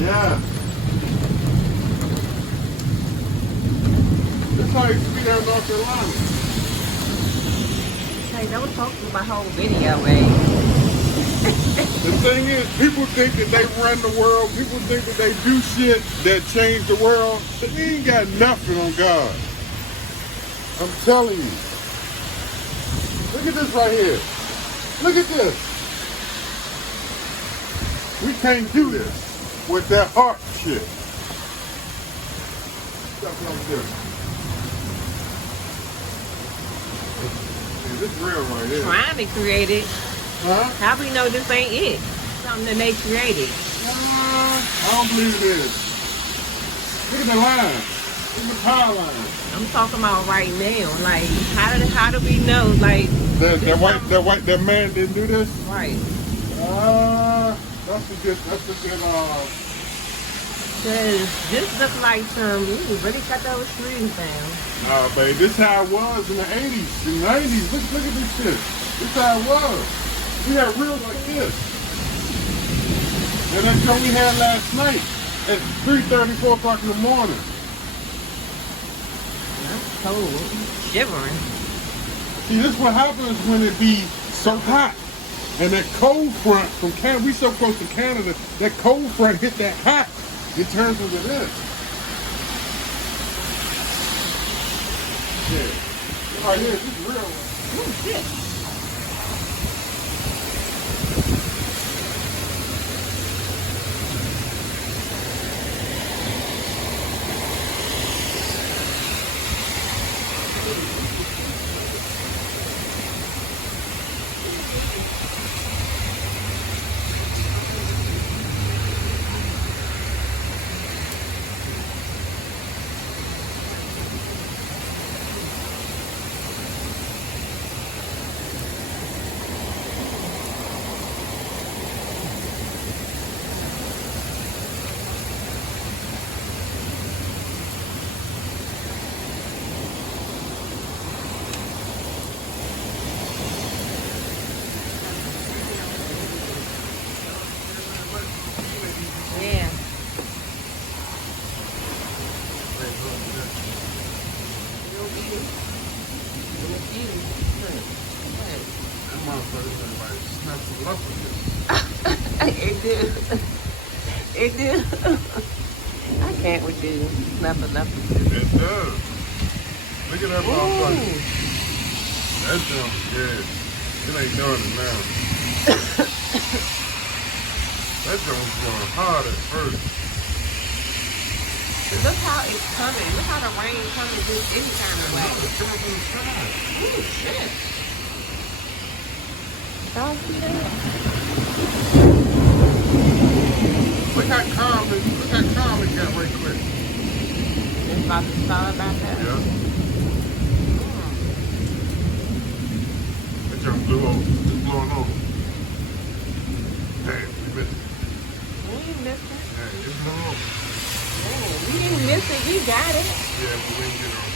Yeah. That's how it used to be there in North Carolina. Hey, that was supposed to be my whole video, man. The thing is, people think that they run the world. People think that they do shit that change the world. But they ain't got nothing on God. I'm telling you. Look at this right here. Look at this. We can't do this with that heart shit. Stuff like this. This is real right here. Trying to create it. Huh? How we know this ain't it? Something that they created. I don't believe it is. Look at the line. Look at the power line. I'm talking about right now. Like, how do we know? Like, that man didn't do this? right. That's a good Cause this look like you really cut those trees down. Nah, babe, this how it was in the 80s, in the 90s. Look at this shit. This how it was. We had reels like this. And that's what we had last night at 3:30, 4 o'clock in the morning. That's cold. Shivering. See, this is what happens when it be so hot. And that cold front from Canada, we so close to Canada, that cold front hit that hot. It turns into this. Yeah. Right here, this is real. Oh, shit. Yeah. It do. It do. I can't with you. Nothing. It does. Look at that motherfucker. That jump, yeah. It ain't doing it now. That jump was going hard at first. Look how it's coming. Look how the rain coming through any kind of way. Ooh, shit. Y'all see that? Look how calm it got right quick. It's about to start back up. Yeah. That jump blew over. It's blowing over. Damn, we missed it. We ain't missing. Yeah, it blew over. We didn't miss it. You got it. Yeah, but we didn't get it on